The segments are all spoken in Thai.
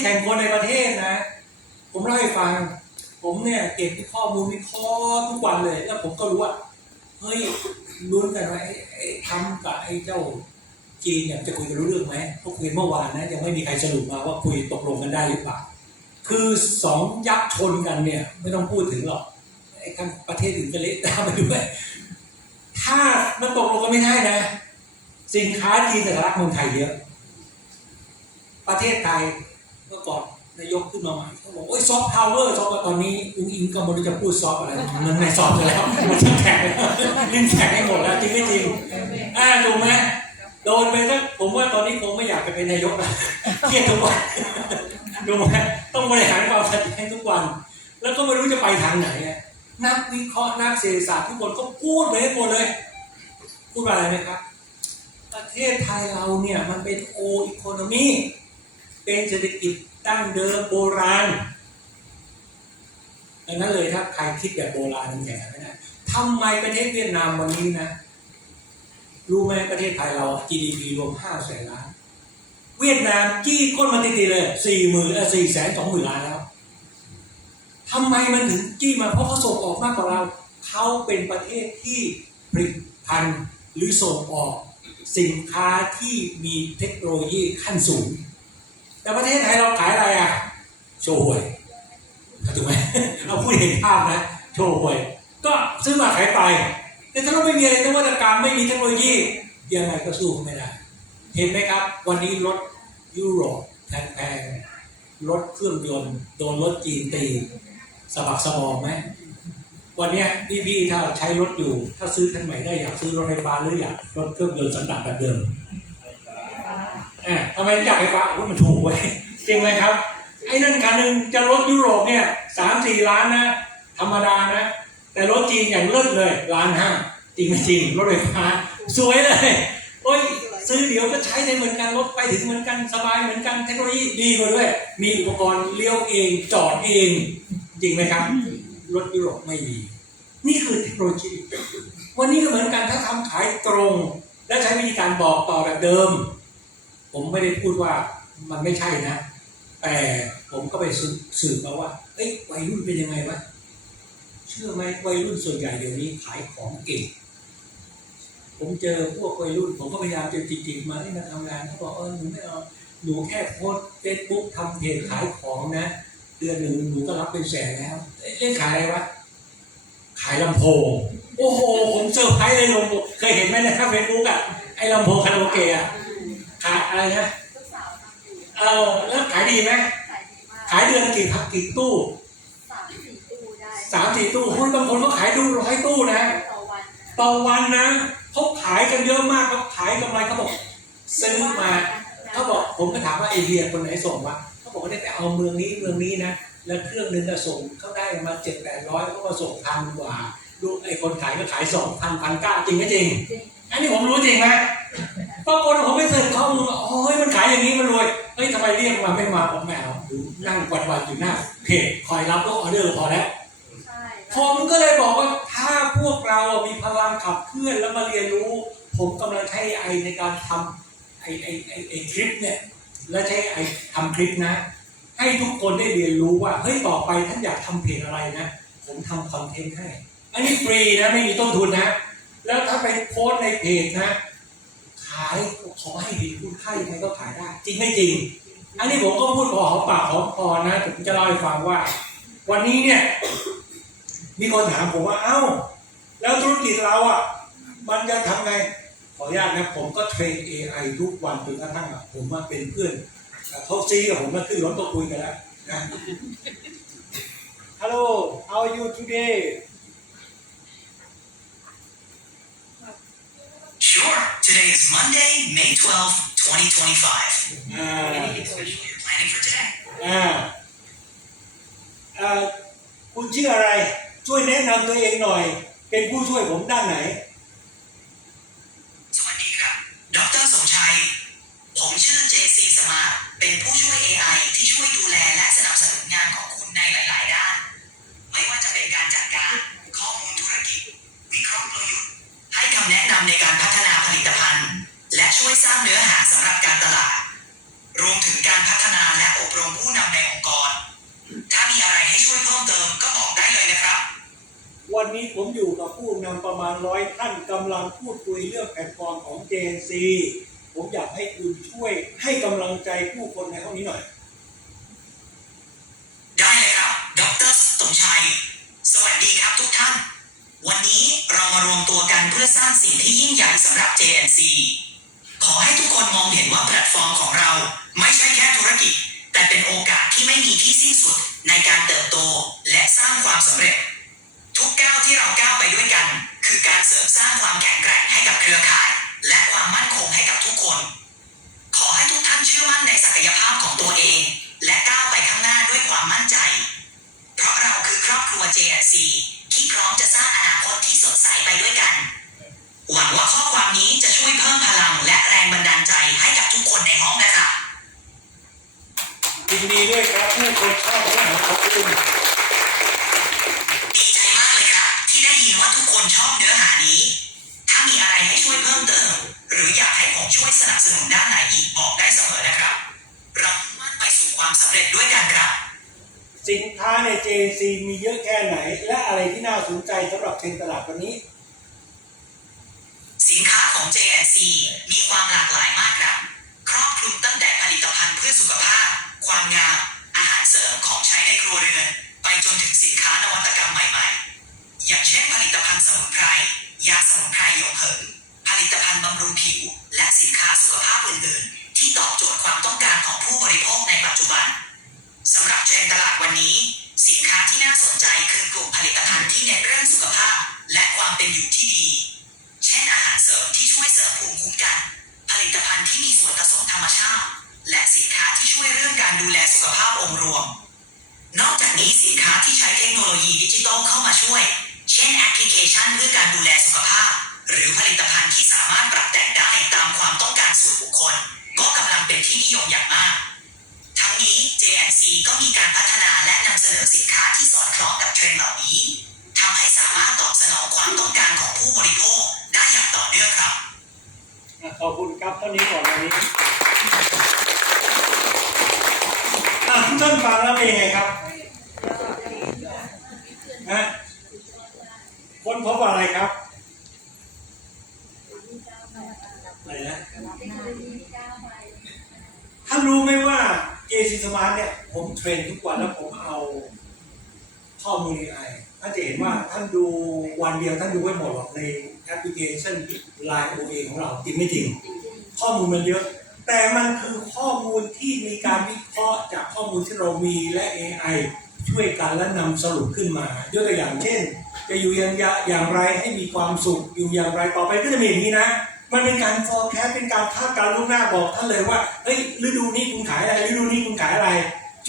แข่งคนในประเทศนะ ผมเล่าให้ฟัง ผมเนี่ยเก็บข้อมูลวิเคราะห์ทุกวันเลย แล้วผมก็รู้ว่าเฮ้ยลุ้นกันว่าไอ้ไอ้ทำกับไอ้เจ้าจีนเนี่ยจะคุยกันรู้เรื่องไหมเขาคุยเมื่อวานนะยังไม่มีใครสรุปมาว่าคุยตกลงกันได้หรือเปล่าคือสองยักษ์ชนกันเนี่ย ไม่ต้องพูดถึงหรอกไอ้ทั้งประเทศอื่นก็เละตามไปด้วย ถ้ามันตกลงกันไม่ได้นะ สินค้าจีนจะทะลักเมืองไทยเยอะ ประเทศไทย เมื่อก่อนนายกขึ้นมาใหม่เขาบอกโอ้ยซอฟต์พาวเวอร์ซอฟต์ตอนนี้อุ้งอิงก็ไม่รู้จะพูดซอฟต์อะไรมันไม่ซอฟต์เลยแล้วมันจะแข็งลิ้นแข็งให้หมดแล้วจริงไม่จริงอ่าถูกไหมโดนไปสักผมว่าตอนนี้คงไม่อยากจะเป็นนายกแล้วเครียดทุกวันถูกไหมต้องบริหารความขัดแย้งทุกวัน แล้วก็ไม่รู้จะไปทางไหนอะนักวิเคราะห์นักเศรษฐศาสตร์ทุกคนก็พูดไปหมดเลย พูดว่าอะไรไหมครับ ประเทศไทยเราเนี่ยมันเป็นโออีโคโนมี เป็นเศรษฐกิจดั้งเดิมโบราณดังนั้นเลยถ้าใครคิดแบบโบราณมันแข่งนไม่ได้ทำไมประเทศเวียดนามวันนี้นะ รู้ไหมประเทศไทยเรา GDP รวมห้าแสนล้าน เวียดนามจี้ก้นมาติดๆเลยสี่หมื่นสี่แสนสองหมื่นล้านแล้วทำไมมันถึงจี้มาเพราะเขาส่งออกมากกว่าเราเขาเป็นประเทศที่ผลิตภัณฑ์หรือส่งออก สินค้าที่มีเทคโนโลยีขั้นสูง แต่ประเทศไทยเราขายอะไรอะ โชว์หวยถูกไหมเราพูดเห็นภาพนะโชว์หวย ก็ซื้อมาขายไป แต่ถ้าเราไม่มีอะไรนวัตกรรมไม่มีเทคโนโลยียังไงก็สู้ไม่ได้ เห็นไหมครับ วันนี้รถยุโรปแพงๆรถเครื่องยนต์โดนรถจีนตีสะบักสะบอมไหมวันนี้พี่ๆถ้าใช้รถอยู่ ถ้าซื้อคันใหม่ได้อยากซื้อรถไฟฟ้าหรืออยากรถเครื่องยนต์สันดาปแบบเดิม ทำไมอยากไฟฟ้าโอ้ยมันถูกเว้ยจริงไหมครับ ไอ้นั่นคันหนึ่งจะรถยุโรปเนี่ยสามสี่ล้านนะ ธรรมดานะ แต่รถจีนอย่างเลิศเลยล้านห้าจริงไม่จริงรถไฟฟ้า สวยเลย โอ้ยซื้อเดี๋ยวก็ใช้ได้เหมือนกันรถไปถึงเหมือนกันสบายเหมือนกันเทคโนโลยีดีกว่าด้วย มีอุปกรณ์เลี้ยวเองจอดเอง จริงไหมครับรถยุโรปไม่มี นี่คือเทคโนโลยีวันนี้ก็เหมือนกันถ้าทำขายตรง และใช้วิธีการบอกต่อแบบเดิม ผมไม่ได้พูดว่ามันไม่ใช่นะ แต่ผมก็ไปสืบมาว่า เอ้ยวัยรุ่นเป็นยังไงวะเชื่อไหมวัยรุ่นส่วนใหญ่เดี๋ยวนี้ขายของเก่ง ผมเจอพวกวัยรุ่น ผมก็พยายามจะจีบๆมาให้มาทำงานเขาบอกเออหนูไม่เอาหนูแค่โพสเฟซบุ๊กทำเพจขายของนะ เดือนหนึ่งหนูก็รับเป็นแสนแล้วเล่นขายอะไรวะขายลำโพงโอ้โห ผมเซอร์ไพรส์เลยลำโพงเคยเห็นไหมในเฟซบุ๊กอะไอ้ลำโพงคาราโอเกะายอะไรนะเออแล้วขายดีไหมขายดีมากขายเดือนกี่พักกี่ตู้สามสี่ตู้ได้สามสี่ตู้คุณบางคนก็ขายดูร้อยตู้นะต่อวันนะ ต่อวันนะเขาขายกันเยอะมากเขาขายกำไรเขาบอกซื้อมาเขาบอกผมก็ถามว่าไอเดียคนไหนส่งวะเขาบอกว่าได้ไปเอาเมืองนี้เมืองนี้นะแล้วเครื่องนึงก็ส่งเขาได้มาเจ็ดแปดร้อยเขาก็ส่งพันกว่า ดูไอคนขายก็ขายสองพันพันเก้าจริงไหมจริง อันนี้ผมรู้จริงไหมปรากฏว่าผมไปเสิร์ชข้อมูลว่าอ๋อเฮ้ยมันขายอย่างนี้มันรวย เฮ้ยทำไมเรียกมาไม่มาผมไม่เอาดูนั่งวันๆอยู่หน้าเพจคอยรับก็ออเดอร์พอแล้วใช่ผมก็เลยบอกว่าถ้าพวกเรามีพลังขับเคลื่อนแล้วมาเรียนรู้ ผมกำลังใช้ไอในการทำไอไอไอไอคลิปเนี่ยแล้วใช้ไอทำคลิปนะ ให้ทุกคนได้เรียนรู้ว่าเฮ้ยต่อไปท่านอยากทำเพจอะไรนะ ผมทำคอนเทนต์ให้ อันนี้ฟรีนะไม่มีต้นทุนนะ แล้วถ้าไปโพสในเพจนะ ขายขอให้ดีคุณค่ายังไงก็ขายได้ จริงไม่จริง อันนี้ผมก็พูดพอหอมปากหอมคอนะผมจะเล่าให้ฟังว่า วันนี้เนี่ย มีคนถามผมว่า เอ้า แล้วธุรกิจเราอะ มันจะทำไง ขออนุญาตนะ ผมก็เทรน AI ทุกวันจนกระทั่งผมมาเป็นเพื่อนเขาซีกับผมมาขึ้นรถก็คุยกันแล้วนะ Hello, how are you today? Sure. Today is Monday, May 12th, 2025. อ่า Anything special you're planning for today? อ่าอ่าคุณชื่ออะไร ช่วยแนะนำตัวเองหน่อย เป็นผู้ช่วยผมด้านไหน สร้างเนื้อหาสำหรับการตลาด รวมถึงการพัฒนาและอบรรมผู้นำในองค์กร ถ้ามีอะไรให้ช่วยเพิ่มเติมก็บอกได้เลยนะครับ วันนี้ผมอยู่กับผู้นำประมาณร้อยท่านกำลังพูดคุยเรื่องแพลตฟอร์มของ JNC ผมอยากให้คุณช่วยให้กำลังใจผู้คนในห้องนี้หน่อย ได้เลยครับ ดรสมชัย สวัสดีครับทุกท่าน วันนี้เรามารวมตัวกันเพื่อสร้างสิ่งที่ยิ่งใหญ่สำหรับ JNC ขอให้ทุกคนมองเห็นว่าแพลตฟอร์มของเรา ไม่ใช่แค่ธุรกิจ แต่เป็นโอกาสที่ไม่มีที่สิ้นสุดในการเติบโตและสร้างความสำเร็จ ทุกก้าวที่เราก้าวไปด้วยกัน คือการเสริมสร้างความแข็งแกร่งให้กับเครือข่าย และความมั่นคงให้กับทุกคน ขอให้ทุกท่านเชื่อมั่นในศักยภาพของตัวเอง และก้าวไปข้างหน้าด้วยความมั่นใจ เพราะเราคือครอบครัว JNC ที่พร้อมจะสร้างอนาคตที่สดใสไปด้วยกัน หวังว่าข้อความนี้จะช่วยเพิ่มพลัง ยินดีด้วยครับผู้คนชอบเรื่องของคุณดีใจมากเลยครับ ที่ได้ยินว่าทุกคนชอบเนื้อหานี้ ถ้ามีอะไรให้ช่วยเพิ่มเติม หรืออยากให้ผมช่วยสนับสนุนด้านไหนอีกบอกได้เสมอนะครับเรามุ่งมั่นไปสู่ความสำเร็จด้วยกันครับ สินค้าใน JNC มีเยอะแค่ไหน และอะไรที่น่าสนใจสำหรับเทรนด์ตลาดวันนี้ สินค้าของ JNC มีความหลากหลายมากครับ ครอบคลุมตั้งแต่ผลิตภัณฑ์เพื่อสุขภาพ ความงาม อาหารเสริมของใช้ในครัวเรือน ไปจนถึงสินค้านวัตกรรมใหม่ๆ อย่างเช่นผลิตภัณฑ์สมุนไพร ยาสมุนไพรหยกเหินผลิตภัณฑ์บำรุงผิว และสินค้าสุขภาพอื่นๆ ที่ตอบโจทย์ความต้องการของผู้บริโภคในปัจจุบันสำหรับเทรนตลาดวันนี้ สินค้าที่น่าสนใจคือกลุ่มผลิตภัณฑ์ที่เน้นเรื่องสุขภาพ และความเป็นอยู่ที่ดี เช่นอาหารเสริมที่ช่วยเสริมภูมิคุ้มกัน ผลิตภัณฑ์ที่มีส่วนผสมธรรมชาติ ดูแลสุขภาพองค์รวม นอกจากนี้สินค้าที่ใช้เทคโนโลยีดิจิทัลเข้ามาช่วย เช่นแอปพลิเคชันเพื่อการดูแลสุขภาพ หรือผลิตภัณฑ์ที่สามารถปรับแต่งได้ตามความต้องการส่วนบุคคล ก็กำลังเป็นที่นิยมอย่างมาก ทั้งนี้ JNC ก็มีการพัฒนาและนำเสนอสินค้าที่สอดคล้องกับเทรนด์เหล่านี้ทำให้สามารถตอบสนองความต้องการของผู้บริโภคได้อย่างต่อเนื่องครับขอบคุณครับเท่านี้ก่อนวันนี้ ท่านฟังแล้วเป็นยังไงครับฮะคนพบอะไรครับอะไรนะท่านรู้ไหมว่า JC Smart เนี่ย ผมเทรนทุกวันแล้วผมเอาข้อมูล AI ท่านจะเห็นว่าท่านดูวันเดียวท่านดูไม่หมดหรอกในแอปพลิเคชัน Line OA ของเราจริงไม่จริง ข้อมูลมันเยอะ แต่มันคือข้อมูลที่มีการวิเคราะห์จากข้อมูลที่เรามีและ AI ช่วยกันและนำสรุปขึ้นมายกตัวอย่างเช่น จะอยู่อย่างอย่างไรให้มีความสุขอยู่อย่างไรต่อไปก็จะมีอย่างนี้นะ มันเป็นการ forecast เป็นการคาดการณ์ล่วงหน้าบอกท่านเลยว่าเฮ้ยฤดูนี้คุณขายอะไรฤดูนี้คุณขายอะไร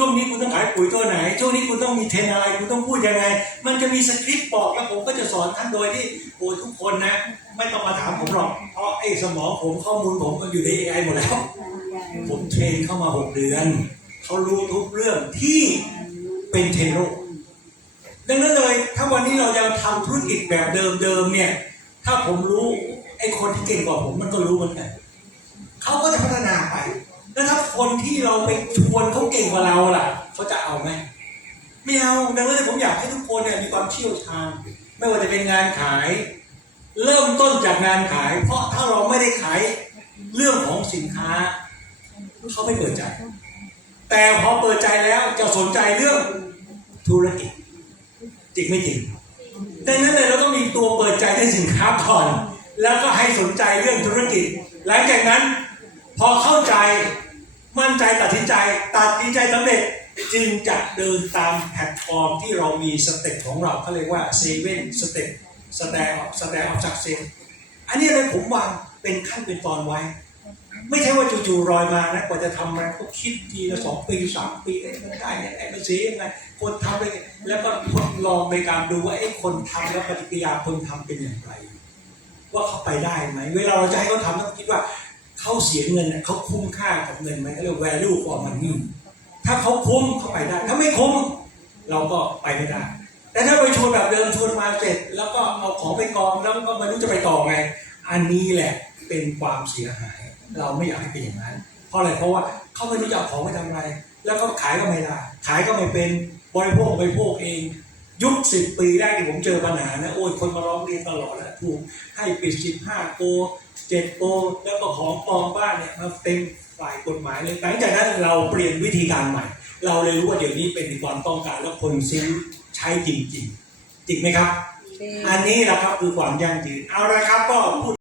ช่วงนี้คุณต้องขายปุ๋ยตัวไหน ช่วงนี้คุณต้องมีเทรนอะไร คุณต้องพูดยังไง มันจะมีสคริปต์บอกแล้วผมก็จะสอนท่านโดยที่โอ้ทุกคนนะ ไม่ต้องมาถามผมหรอกเพราะไอ้สมองผมข้อมูลผมมันอยู่ใน AI หมดแล้ว ผมเทรนเข้ามาหกเดือนเขารู้ทุกเรื่องที่เป็นเทรนโลกดังนั้นเลยถ้าวันนี้เรายังทำธุรกิจแบบเดิมๆเนี่ย ถ้าผมรู้ไอ้คนที่เก่งกว่าผมมันก็รู้เหมือนกันเขาก็จะพัฒนาไป แล้วถ้าคนที่เราไปชวนเขาเก่งกว่าเราล่ะเขาจะเอาไหมไม่เอาดังนั้นผมอยากให้ทุกคนเนี่ยมีความเชี่ยวชาญไม่ว่าจะเป็นงานขาย เริ่มต้นจากงานขาย เพราะถ้าเราไม่ได้ขายเรื่องของสินค้าเขาไม่เปิดใจ แต่พอเปิดใจแล้วจะสนใจเรื่องธุรกิจจริงไม่จริงดังนั้นเลยเราต้องมีตัวเปิดใจในสินค้าก่อน แล้วก็ให้สนใจเรื่องธุรกิจ หลังจากนั้นพอเข้าใจ มั่นใจตัดสินใจตัดสินใจสำเร็จจึงจะเดินตามแพลตฟอร์มที่เรามีสเต็ปของเราเขาเรียกว่าเซเว่นสเต็ปสแตนสแตนออฟสักเซนอันนี้เลยผมวางเป็นขั้นเป็นตอนไว้ ไม่ใช่ว่าจู่ๆลอยมานะกว่าจะทำมาก็คิดทีละสองปีสามปีเอ๊ะมันได้ยังไงมันเสียยังไงคนทำไปแล้วก็ทดลองในการดูว่าไอ้คนทำแล้วปฏิกิริยาคนทำเป็นอย่างไร ว่าเขาไปได้ไหมเวลาเราจะให้เขาทำต้องคิดว่า เขาเสียเงินเนี่ยเขาคุ้มค่ากับเงินไหมเขาเรียก value for money ถ้าเขาคุ้มเขาไปได้ ถ้าไม่คุ้มเราก็ไปไม่ได้ แต่ถ้าไปชวนแบบเดิมชวนมาเสร็จ แล้วก็เอาของไปกองแล้วก็ไม่รู้จะไปต่อไง อันนี้แหละเป็นความเสียหาย เราไม่อยากให้เป็นอย่างนั้น เพราะอะไรเพราะว่าเขาไม่รู้จักของไปทำอะไร แล้วก็ขายก็ไม่ได้ ขายก็ไม่เป็นบริโภคบริโภคเอง ยุคสิบปีแรกที่ผมเจอปัญหานะ โอ้ยคนมาร้องเรียนตลอดแล้วถูกให้ปิดสิบห้าโกเจ็ดโกแล้วก็ของปลอมบ้านเนี่ยมาเต็มฝ่ายกฎหมายเลยหลังจากนั้นเราเปลี่ยนวิธีการใหม่ เราเลยรู้ว่าเดี๋ยวนี้เป็นความต้องการแล้วคนซื้อใช้จริง ๆ จริงไหมครับ อันนี้แหละครับคือความยั่งยืนเอาละครับก็พูด